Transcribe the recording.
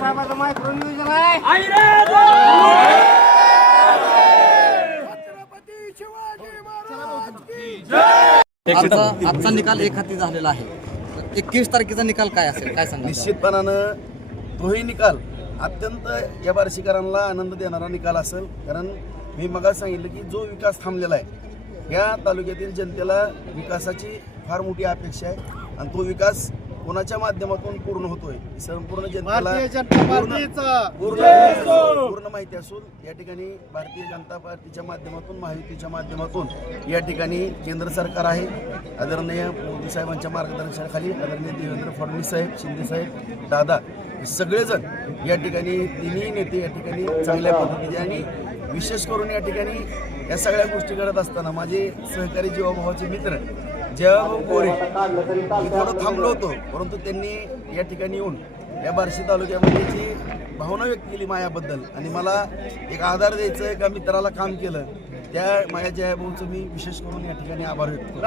साहेबांचं मायक्रो नियोजन आहे. आजचा निकाल एक हाती झालेला आहे. 21 तारखेचा निकाल काय असेल, काय सांगा? निश्चितपणानं तोही निकाल अत्यंत या बार्शीकरांना आनंद देणारा निकाल असेल. कारण मी मगाच सांगितलं की जो विकास थांबलेला आहे या तालुक्यातील जनतेला विकासाची फार मोठी अपेक्षा आहे आणि तो विकास कोणाच्या माध्यमातून पूर्ण होतोय संपूर्ण जनतेला पूर्ण माहिती असून या ठिकाणी भारतीय जनता पार्टीच्या माध्यमातून महायुतीच्या माध्यमातून या ठिकाणी केंद्र सरकार आहे. आदरणीय मोदी साहेबांच्या मार्गदर्शनाखाली आदरणीय देवेंद्र फडणवीस साहेब, शिंदे साहेब, दादा सगळेजण या ठिकाणी तिन्ही नेते या ठिकाणी चांगल्या पद्धतीने आणि विशेष करून या ठिकाणी या सगळ्या गोष्टी करत असताना माझे सहकारी जीवाभावाचे मित्र जयभाऊ गोरे थोडं थांबलो होतो, परंतु त्यांनी या ठिकाणी येऊन या बार्शी तालुक्यामध्ये जी भावना व्यक्त केली मायाबद्दल आणि मला एक आधार द्यायचं एका मित्राला काम केलं त्या माझ्या जयभाऊचं मी विशेष करून या ठिकाणी आभार व्यक्त करतो.